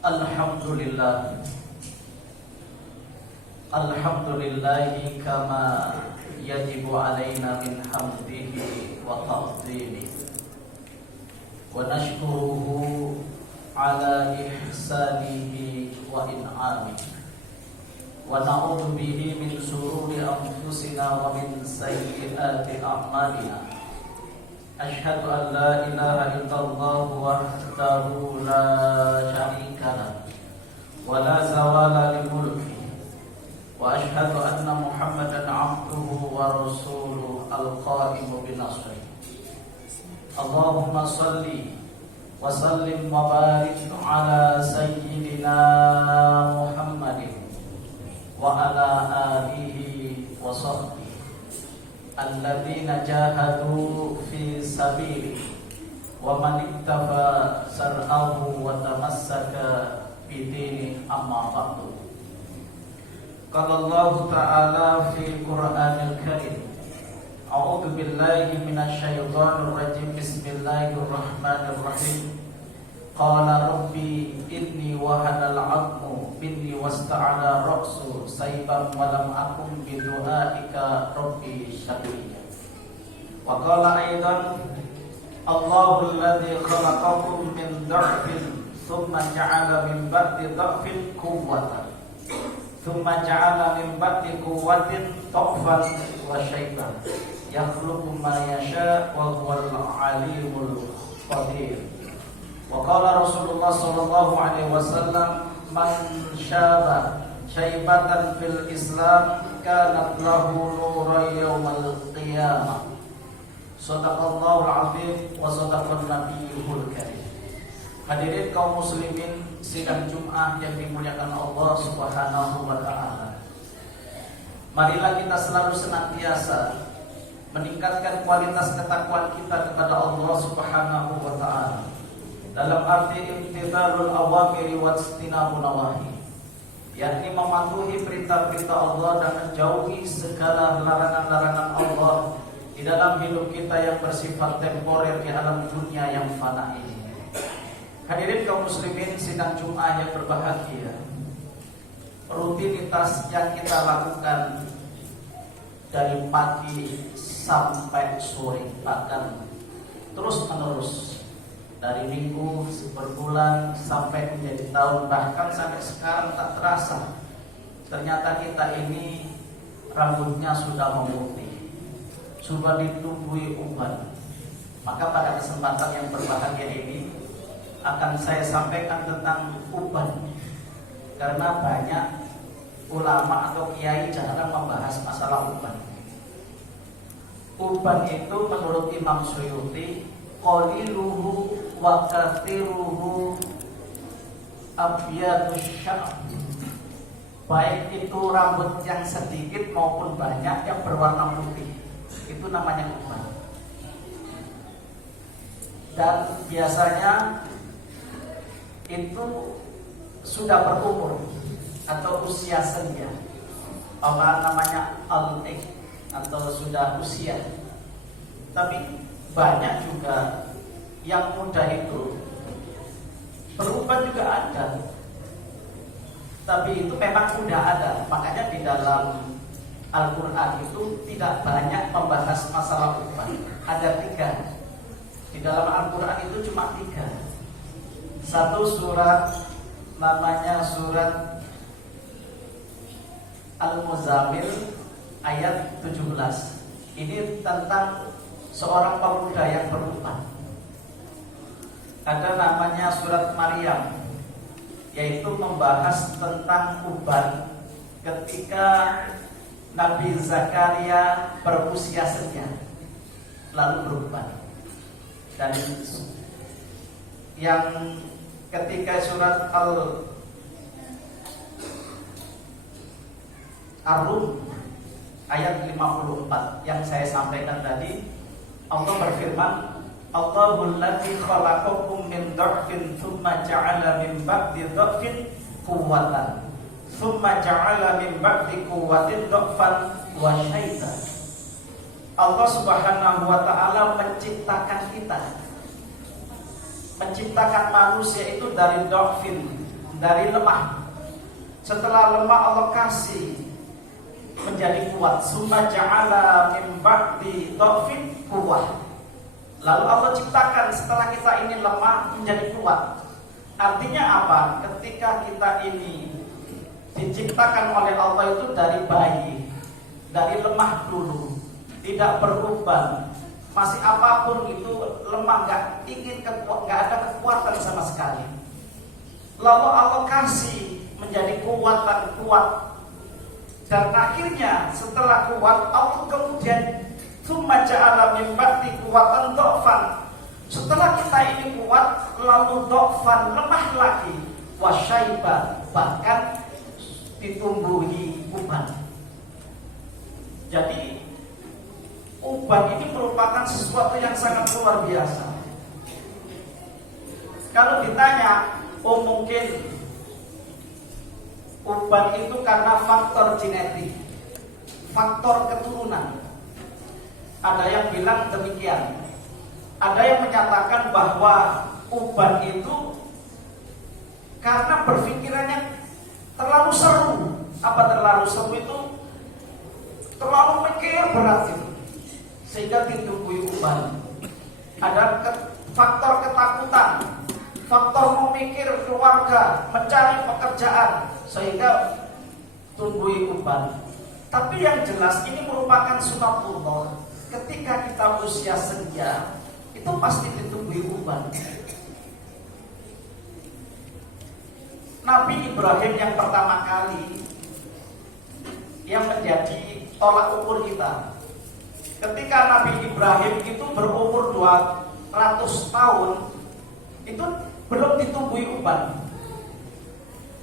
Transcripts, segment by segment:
Alhamdulillah. Alhamdulillahi kama yajibu alaina min hamdihi wa ta'zimihi wa nashkuruhu ala ihsanihi wa in'amihi wa na'udzu bihi min shururi anfusina wa min sayyiati a'malina. Asyhadu an la ilaha illallah wahdahu la syarika lahu wa la zawala li mulki wa asyhadu anna Muhammadan abduhu wa rasuluhu al-qa'imu bi nasrihi. Allahumma shalli wa sallim wa barik ala sayyidina Muhammadin wa ala alihi wa sahbihi alladzina jahadu fi sabili wa man ittafa sar'ahu wa tamassaka bidini amma ba'du. Qala Allah Ta'ala fi Qur'anil Karim, a'udzu billahi minasy syaithanir rajim, bismillahirrahmanirrahim. Qala rabbi inni wahanal 'azmu minni wasta'ala ra'su sayban wa lam akun bi du'aika rabbi syaqiyya. Wa qala aidan Allahu alladhi khalaqakum min dha'fin thumma ja'ala min ba'di dha'fin quwwatan thumma ja'ala min ba'di quwwatin dha'fan wa syaiban yakhluqu ma yasha wa huwal 'alimul qadir. Wa qala Rasulullah sallallahu alaihi wasallam, man syaba syaibatan fil Islam kanat lahu nuran yaumal qiyamah. Shadaqallahul azim wa shadaqan nabiyul karim. Hadirin kaum muslimin sidang Jumat yang dimuliakan Allah Subhanahu wa taala. Marilah kita selalu senantiasa meningkatkan kualitas ketakwaan kita kepada Allah Subhanahu wa taala dalam arti imtithalul awamiri wa ijtinabun nawahi, yakni mematuhi perintah-perintah Allah dan menjauhi segala larangan-larangan Allah di dalam hidup kita yang bersifat temporer di alam dunia yang fana ini. Hadirin kaum muslimin sidang Jumat yang berbahagia, rutinitas yang kita lakukan dari pagi sampai sore, bahkan terus menerus dari minggu, seperbulan sampai menjadi tahun, bahkan sampai sekarang tak terasa ternyata kita ini rambutnya sudah memutih, sudah ditumbuhi uban. Maka pada kesempatan yang berbahagia ini akan saya sampaikan tentang uban, karena banyak ulama atau kiai jarang membahas masalah uban. Uban itu menurut Imam Suyuti, qaliluhu wa kathiruhu abyadus sya'b, baik itu rambut yang sedikit maupun banyak yang berwarna putih, itu namanya uban. Dan biasanya itu sudah berumur atau usia senja, apa namanya al-ik, atau sudah usia. Tapi banyak juga yang muda itu beruban juga ada, tapi itu memang sudah ada. Makanya di dalam Al-Quran itu tidak banyak membahas masalah uban. Ada 3 di dalam Al-Quran, itu cuma 3. Satu surat namanya surat Al-Muzammil ayat 17. Ini tentang seorang pemuda yang beruban. Ada namanya surat Maryam, yaitu membahas tentang uban ketika Nabi Zakaria berusia senja lalu beruban. Dan yang ketika surat Ar-Rum ayat 54 yang saya sampaikan tadi, Allah berfirman, Allahul ladzi khalaqakum min dha'fin thumma ja'ala min ba'di dha'fin quwwatan thumma ja'ala min ba'di quwwatin dha'fan wa syaitan. Allah Subhanahu wa taala menciptakan kita, menciptakan manusia itu dari dha'fin, dari lemah. Setelah lemah Allah kasih menjadi kuat. Summa ja'ala min ba'di dhafin quwwah. Lalu Allah ciptakan setelah kita ini lemah menjadi kuat. Artinya apa? Ketika kita ini diciptakan oleh Allah itu dari bayi, dari lemah dulu, tidak berubah, masih apapun itu lemah, nggak ada kekuatan sama sekali. Lalu Allah kasih menjadi kuatan kuat, dan akhirnya setelah kuat Allah kemudian tsumma ja'ala min ba'di quwwatan dha'fan. Setelah kita ini kuat lalu dha'fan, lemah lagi, wasyaiba, bahkan ditumbuhi uban. Jadi uban ini merupakan sesuatu yang sangat luar biasa. Kalau ditanya, oh mungkin uban itu karena faktor genetik, faktor keturunan. Ada yang bilang demikian. Ada yang menyatakan bahwa uban itu karena berpikirannya terlalu seru. Apa terlalu seru itu? Terlalu mikir berat itu, sehingga ditumbuhi uban. Ada faktor ketakutan, faktor memikir keluarga, mencari pekerjaan, sehingga tumbuhi uban. Tapi yang jelas ini merupakan sunatullah. Ketika kita usia senja, itu pasti ditumbuhi uban. Nabi Ibrahim yang pertama kali yang menjadi tolak ukur kita. Ketika Nabi Ibrahim itu berumur 200 tahun, itu belum ditumbuhi uban.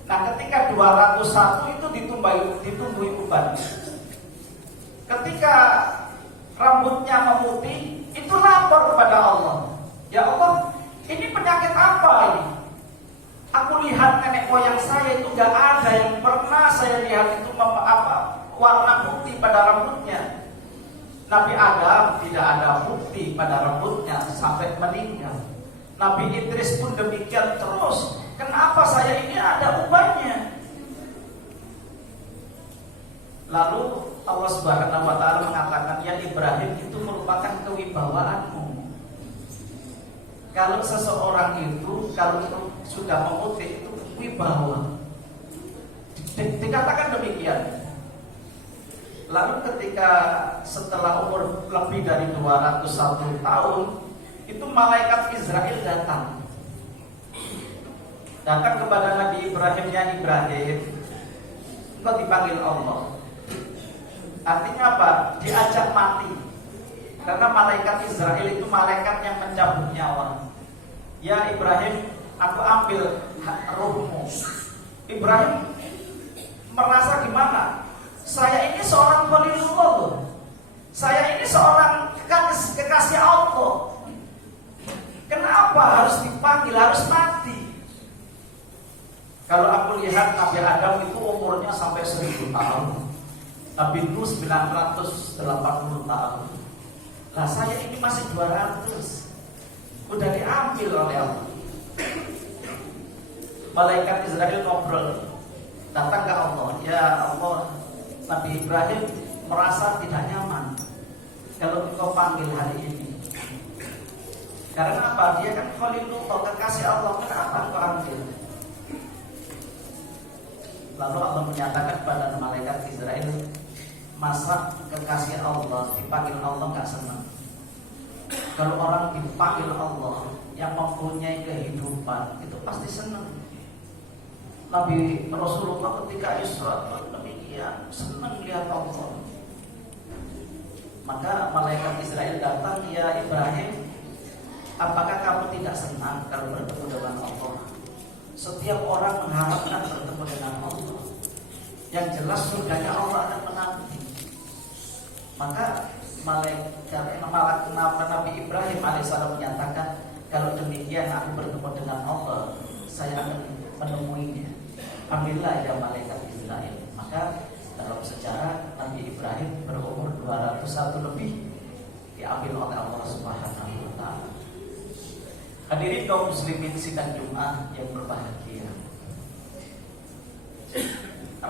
Nah, ketika 201 itu ditumbuhi uban. Ketika rambutnya memutih, itu lapor kepada Allah. Ya Allah, ini penyakit apa ini? Aku lihat nenek moyang saya itu gak ada yang pernah saya lihat itu warna putih pada rambutnya. Nabi Adam tidak ada putih pada rambutnya sampai meninggal. Nabi Idris pun demikian terus. Kenapa saya ini ada ubannya? Lalu Allah Subhanahu wa taala mengatakan, ya Ibrahim, itu merupakan kewibawaanmu. Kalau seseorang itu kalau sudah memutih itu wibawa. Dikatakan demikian. Lalu ketika setelah umur lebih dari 201 tahun, itu malaikat Israel datang kepada Nabi Ibrahim, ya Ibrahim, engkau dipanggil Allah. Artinya apa? Diajak mati. Karena malaikat Israel itu malaikat yang mencabut nyawa. Ya Ibrahim, aku ambil ruhmu. Ibrahim merasa gimana? Saya ini seorang khalilullah. Saya ini seorang kekasih Allah. Kenapa harus dipanggil, harus mati? Kalau aku lihat Nabi Adam itu umurnya sampai 1000 tahun, Nabi Nuh 980 tahun. Nah saya ini masih 200. Udah diambil oleh Allah. Malaikat Israel ngobrol, datang ke Allah. Ya Allah, Nabi Ibrahim merasa tidak nyaman kalau engkau panggil hari ini. Karena apa? Dia kan khalilullah, kekasih Allah. Kenapa engkau ambil? Lalu Allah menyatakan pada malaikat Israel, masa kekasih Allah dipanggil Allah gak senang? Kalau orang dipanggil Allah yang mempunyai kehidupan, itu pasti senang. Nabi Rasulullah ketika Isra demikian senang lihat Allah. Maka malaikat Israel datang, ya Ibrahim, apakah kamu tidak senang kalau bertemu dengan Allah? Setiap orang mengharapkan bertemu dengan Allah. Yang jelas surganya Allah akan menanti. Maka Nabi Ibrahim alaihissalam menyatakan, kalau demikian aku bertemu dengan Allah, saya akan menemuinya. Ambillah ya malaikat Israel. Maka dalam sejarah Nabi Ibrahim berumur 201 lebih diambil oleh Allah Subhanahu wa taala. Hadirin kaum muslimin sidang Jumat yang berbahagia.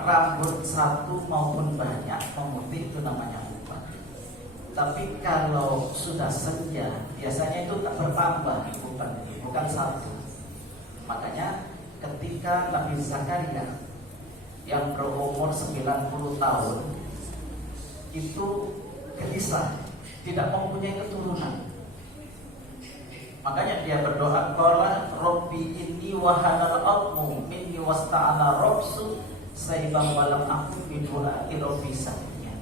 rambut satu maupun banyak memutih itu namanya uban. Tapi kalau sudah senja biasanya itu tak bertambah uban, bukan satu. Makanya ketika Nabi Zakaria yang berumur 90 tahun itu gelisah, tidak mempunyai keturunan. Makanya dia berdoa, qala rabbi inni wahanal 'azmu minni wasta'ana rabsu saibam walam aku bidu'a rabbi sakya.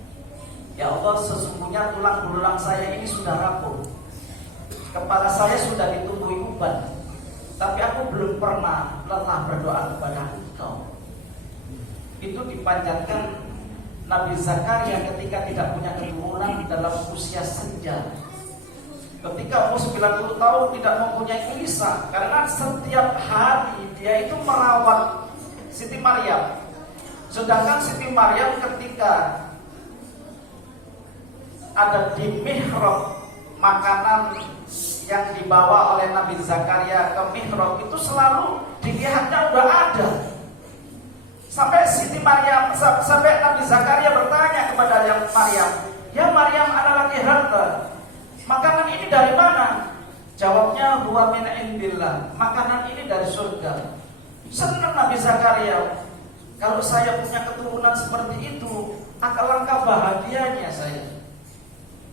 Ya Allah, sesungguhnya tulang belulang saya ini sudah rapuh, kepala saya sudah ditumbuhi uban, tapi aku belum pernah lelah berdoa kepada Engkau. Itu dipanjatkan Nabi Zakaria ketika tidak punya keturunan dalam usia senja. Ketika umur 90 tahun tidak mempunyai gelisah, karena setiap hari dia itu merawat Siti Maryam. Sedangkan Siti Maryam ketika ada di mihrab, makanan yang dibawa oleh Nabi Zakaria ke mihrab itu selalu dilihatnya udah ada. Sampai Siti Maryam, sampai Nabi Zakaria bertanya kepada Maryam, "Ya Maryam, anak laki harta, makanan ini dari mana?" Jawabnya, "Huwa min indillah." Makanan ini dari surga. Senang Nabi Zakaria, kalau saya punya keturunan seperti itu, alangkah bahagianya saya.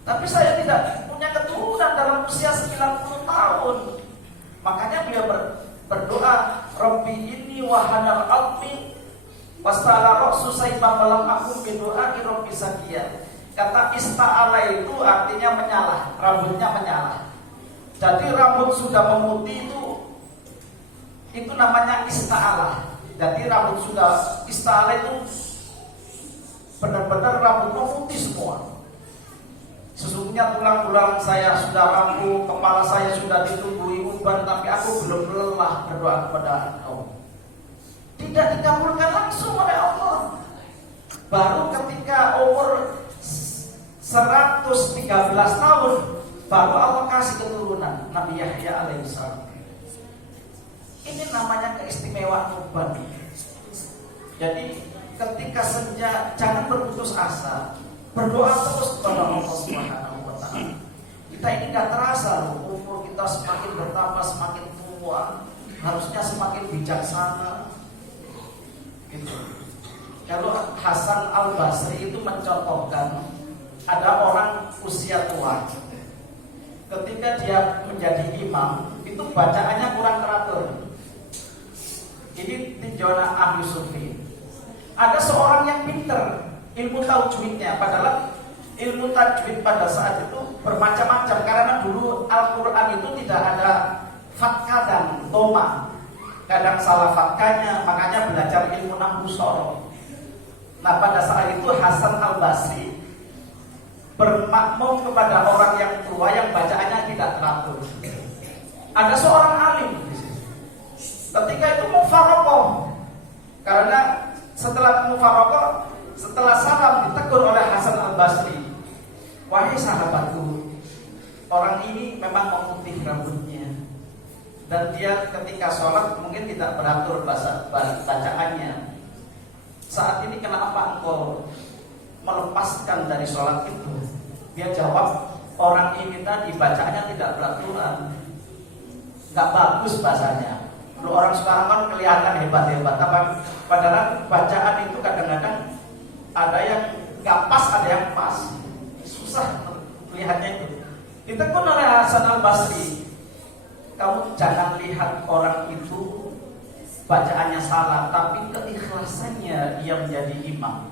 Tapi saya tidak punya keturunan dalam usia 90 tahun. Makanya dia berdoa, "Rabbi inni wahanal 'azmi wasta'ala ra'su sayban walam akun bidu'a rabbi sakya." Kata ista'ala itu artinya menyala, rambutnya menyala. Jadi rambut sudah memutih itu namanya ista'ala. Jadi rambut sudah ista'ala itu benar-benar rambut memutih semua. Sesungguhnya tulang belulang saya sudah rapuh, kepala saya sudah ditumbuhi uban, tapi aku belum lelah berdoa kepada Engkau. Tidak dikabulkan langsung oleh Allah. Baru ketika umur 113 tahun baru Allah kasih keturunan Nabi Yahya alaihissalam. Ini namanya keistimewaan uban. Jadi ketika senja jangan berputus asa, berdoa terus kepada Allah Subhanahu wa taala. Kita ini enggak terasa loh, umur kita semakin bertambah, semakin tua, harusnya semakin bijaksana. Gitu. Kalau Hasan Al-Basri itu mencontohkan, ada orang usia tua, ketika dia menjadi imam, itu bacaannya kurang teratur. Ini tinjauan ahli sufi. Ada seorang yang pinter ilmu tajwidnya, padahal ilmu tajwid pada saat itu bermacam-macam, karena dulu Al-Quran itu tidak ada fathah dan dhamma. Kadang salah fathahnya, makanya belajar ilmu nahwu shoroh. Nah pada saat itu Hasan Al-Basri bermakmum kepada orang yang tua yang bacaannya tidak teratur. Ada seorang alim ketika itu mufaraqah, karena setelah mufaraqah, setelah salam ditegur oleh Hasan Al-Basri, "Wahai sahabatku, orang ini memang memutih rambutnya, dan dia ketika sholat mungkin tidak beratur bacaannya. Saat ini kenapa engkau melepaskan dari sholat itu?" Dia jawab, "Orang ini tadi bacaannya tidak beraturan, nggak bagus bahasanya." Kalau orang sekarang kan kelihatan hebat-hebat, padahal bacaan itu kadang-kadang ada yang nggak pas, ada yang pas, susah melihatnya itu. Ditegur oleh Hasan Al-Basri, "Kamu jangan lihat orang itu bacaannya salah, tapi keikhlasannya dia menjadi imam.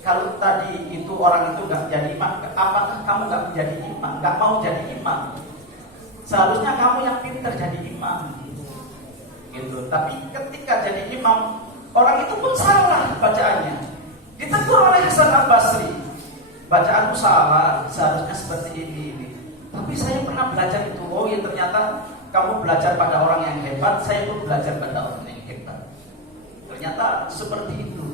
Kalau tadi itu orang itu nggak jadi imam, apakah kamu nggak menjadi imam? Nggak mau jadi imam? Seharusnya kamu yang pintar jadi imam." Gitu. Tapi ketika jadi imam, orang itu pun salah bacaannya. Ditegur oleh Hasan Al-Basri, "Bacaanmu salah, seharusnya seperti ini. Tapi saya pernah belajar itu." "Oh ya, ternyata kamu belajar pada orang yang hebat, saya pun belajar pada orang yang hebat." Ternyata seperti itu.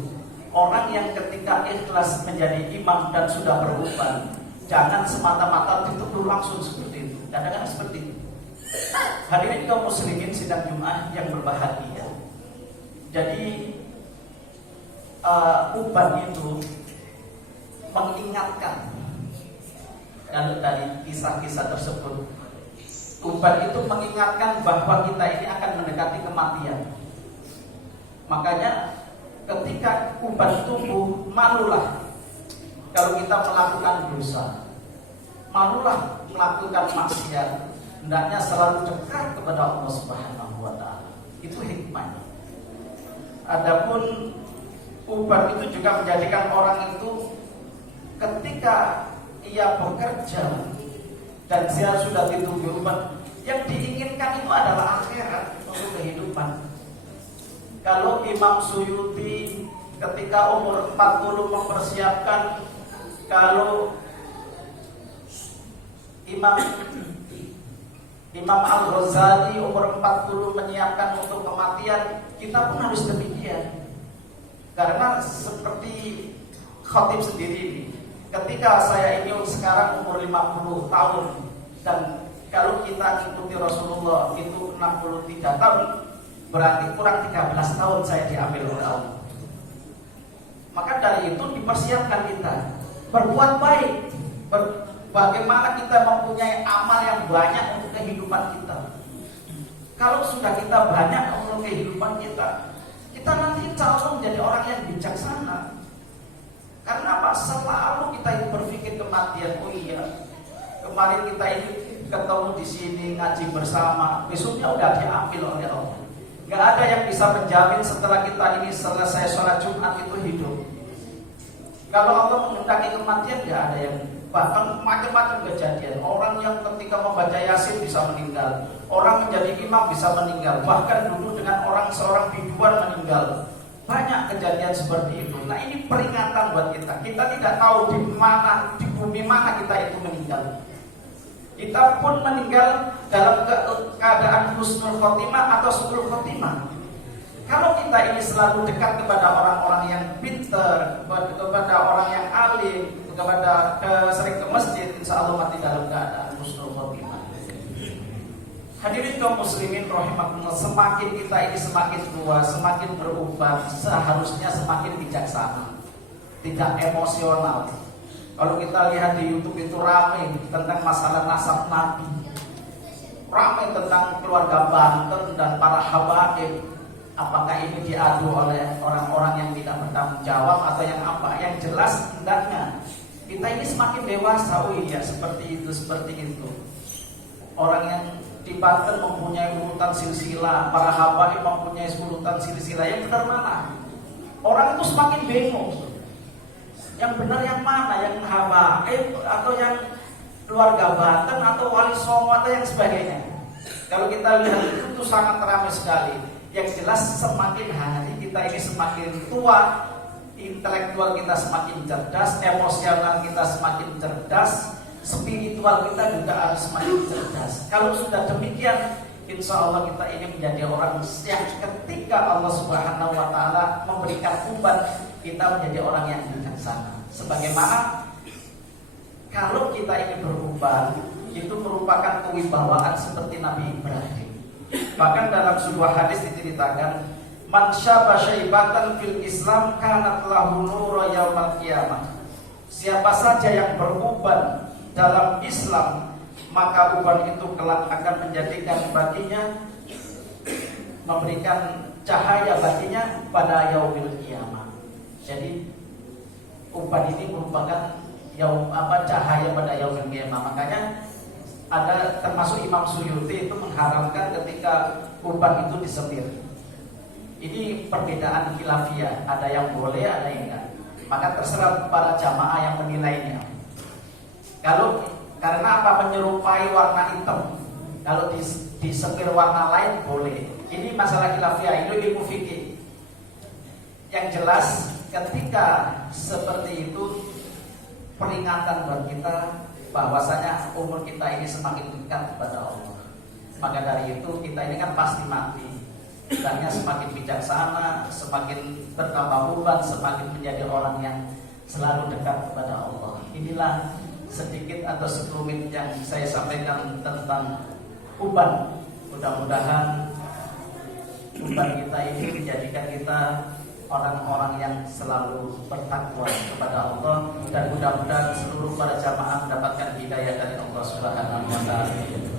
Orang yang ketika ikhlas menjadi imam dan sudah beruban, jangan semata-mata ditegur langsung seperti itu. Kadang-kadang seperti itu. Hadirin kaum muslimin sidang Jumat yang berbahagia. Jadi uban itu mengingatkan. Kalau dari kisah-kisah tersebut, uban itu mengingatkan bahwa kita ini akan mendekati kematian. Makanya ketika uban tumbuh, malulah kalau kita melakukan dosa, malulah melakukan maksiat. Hendaknya selalu dekat kepada Allah Subhanahu wa Ta'ala. Itu hikmahnya. Adapun uban itu juga menjadikan orang itu ketika ia bekerja dan dia sudah ditunggu uban, yang diinginkan itu adalah akhirat untuk kehidupan. Kalau Imam Suyuti ketika umur 40 mempersiapkan, kalau Imam Al-Ghazali umur 40 menyiapkan untuk kematian, kita pun harus demikian. Karena seperti khatib sendiri ini, ketika saya ini sekarang umur 50 tahun, dan kalau kita ikuti Rasulullah itu 63 tahun, berarti kurang 13 tahun saya diambil oleh Allah. Maka dari itu dipersiapkan kita berbuat baik. Bagaimana kita mempunyai amal yang banyak untuk kehidupan kita. Kalau sudah kita banyak untuk kehidupan kita, kita nanti insya Allah menjadi orang yang bijaksana. Karena apa? Selalu kita itu berpikir kematian. Oh iya, kemarin kita ini ketemu di sini ngaji bersama, besoknya udah diambil oleh Allah. Gak ada yang bisa menjamin setelah kita ini selesai sholat Jumat itu hidup. Kalau Allah menghendaki kematian, gak ada yang, bahkan macam-macam kejadian. Orang yang ketika membaca Yasin bisa meninggal, orang menjadi imam bisa meninggal, bahkan dulu dengan seorang biduan meninggal. Banyak kejadian seperti itu. Nah, ini peringatan buat kita. Kita tidak tahu di mana, di bumi mana kita itu meninggal. Kita pun meninggal dalam keadaan husnul khotimah atau su'ul khotimah. Kalau kita ini selalu dekat kepada orang-orang yang pintar, kepada orang yang alim, kepada sering ke masjid, insya Allah mati dalam keadaan husnul khotimah. Hadirin kaum muslimin rahimakumullah, semakin kita ini semakin tua, semakin berubah, seharusnya semakin bijaksana, tidak emosional. Kalau kita lihat di YouTube itu ramai tentang masalah nasab Nabi, ramai tentang keluarga Banten dan para habaib. Apakah ini diadu oleh orang-orang yang tidak bertanggung jawab atau yang apa? Yang jelas hendaknya kita ini semakin dewasa. Oh iya, seperti itu, seperti itu. Orang yang di Banten mempunyai urutan silsilah, para habaib mempunyai urutan silsilah. Yang benar mana? Orang itu semakin bingung. Yang benar yang mana? Yang habaib atau yang keluarga Banten atau wali songo atau yang sebagainya? Kalau kita lihat itu sangat ramai sekali. Yang jelas semakin hari kita ini semakin tua, intelektual kita semakin cerdas, emosional kita semakin cerdas, spiritual kita juga harus semakin cerdas. Kalau sudah demikian, insya Allah kita ini menjadi orang yang ketika Allah Subhanahu wa Ta'ala memberikan uban, kita menjadi orang yang bijaksana. Sebagaimana kalau kita ini beruban, itu merupakan kewibawaan seperti Nabi Ibrahim. Bahkan dalam sebuah hadis diceritakan, man syaba syaibatan fil Islam kanat lahu nura yaumal qiyamah. Siapa saja yang beruban dalam Islam, maka uban itu kelak akan menjadikan baginya, memberikan cahaya baginya pada yaumil qiyamah. Jadi uban ini merupakan cahaya pada yaumil qiyamah. Makanya ada termasuk Imam Suyuti itu mengharamkan ketika uban itu disemir. Ini perbedaan khilafiyah, ada yang boleh, ada yang enggak. Maka terserah para jamaah yang menilainya. Karena apa? Menyerupai warna hitam. Kalau disemir warna lain boleh. Ini masalah khilafiyah, itu ilmu fikih. Yang jelas ketika seperti itu peringatan buat kita bahwasanya umur kita ini semakin dekat kepada Allah. Maka dari itu kita ini kan pasti mati. Hendaknya semakin bijaksana, semakin bertambah uban, semakin menjadi orang yang selalu dekat kepada Allah. Inilah sedikit atau sekelumit yang saya sampaikan tentang uban. Mudah-mudahan uban kita ini menjadikan kita orang-orang yang selalu bertakwa kepada Allah, dan mudah-mudahan seluruh para jamaah mendapatkan hidayah dari Allah Subhanahu wa taala.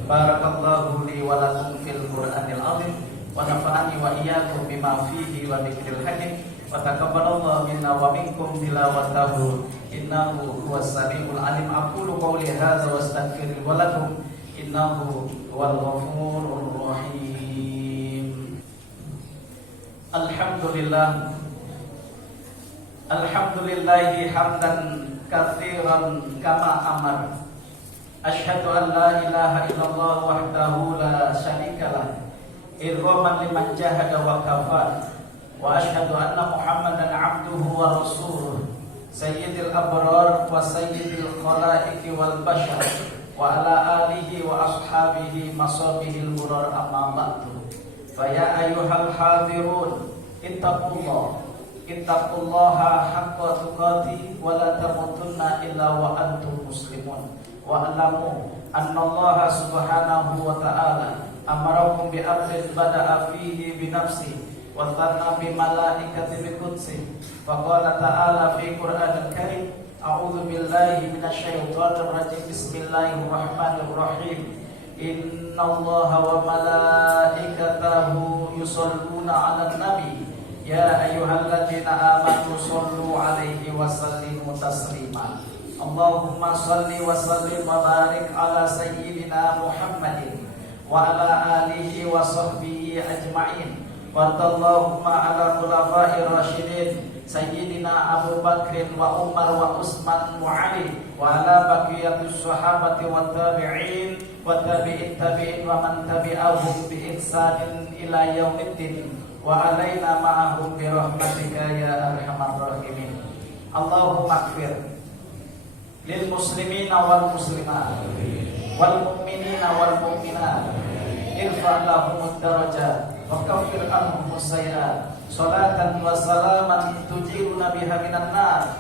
Barakallahu li wa lakum fil Qur'anil azim wa nafa'ani wa iyyakum bima fihi wa dzikril hakim wa taqabbalallahu minna wa minkum tilawatahu innahu huwas samiul alim. Aqulu qawli hadza wa astaghfiru wa lakum innahu huwal ghafurur rahim. Alhamdulillahi hamdan katsiran kama amar. Asyhadu an la ilaha illallah wahdahu la syarikalah irghaman liman jahada wa kafar. Wa asyhadu anna Muhammadan abduhu wa rasuluh sayyidil abrar wa sayyidil khalaiqi wal bashar wa ala alihi wa ashabihi masabihil murar amma ba'du. Fa ya ayyuhal hadirun ittaqullaha haqqa tuqatih wa la tamutunna illa wa antum muslimun. Wa alamu annallaha subhanahu wa ta'ala amarakum bi amrin bada'a fihi bi nafsi wa thanna bi malaikati bi qudsi. Wa qala ta'ala fi Qur'anil Karim, a'udzu billahi minasyaitonir rajim, bismillahirrahmanirrahim. Innallaha wa malaikatahu yusholluna 'alan nabi ya ayyuhalladzina amanu shollu 'alaihi wa sallimu taslima. Allahumma shalli wa sallim wa barik ala sayyidina Muhammadin wa ala alihi wa sahbihi ajma'in. Wa Allahumma ala khulafa'ir rasyidin sayyidina Abu Bakr wa Umar wa Utsman wa Ali wa ala baqiyatus sahabati wa tabi'in wa tabi'it tabi'in wa man tabi'ahum bi ihsanin ila yaumiddin wa alaina ma'ahum bi rahmatika ya arhamar rahimin. Allahumma ighfir lil muslimina wal muslimat wal mu'minina wal mu'minat, irfa' lahumud darajat wa kaffir anhum as-sayyi'at. Salatan wa salaman tujiruna biha minan nar,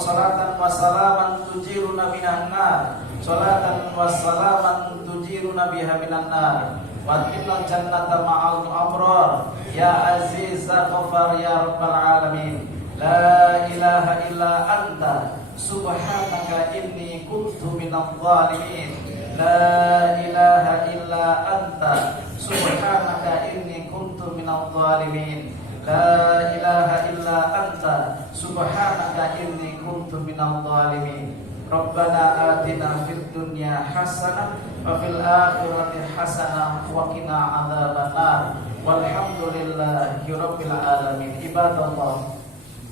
salatan wa salaman tujiruna minan nar, salatan wa salaman tujiruna biha minan nar. Wa adkhilna jannata ma'al abrar ya aziz ghafar ya rabbal alamin. La ilaha illa anta subhanaka inni kuntu minadh dhalimin. La ilaha illa anta subhanaka inni kuntu minadh dhalimin. La ilaha illa anta subhanaka inni kuntu minadh dhalimin. Rabbana atina fid dunya hasanah wa fil akhirati hasanah wa qina adzabannar. Walhamdulillahi rabbil alamin. Ibadallah,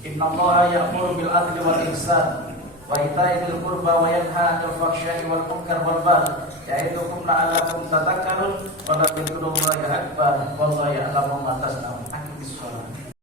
innallaha ya'muru bil adli wal ihsan wa ita'i dzil qurba wa yanha 'anil fahsya'i wal munkar wal baghi ya'idukum la'allakum tadhakkarun wa la tadhkurullaha akbar wallahu ya'lamu ma tasna'un. Aqimis shalah.